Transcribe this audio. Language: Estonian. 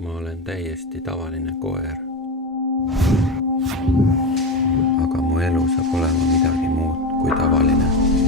ma olen täiesti tavaline koer. aga mu elu saab olema midagi muud kui tavaline.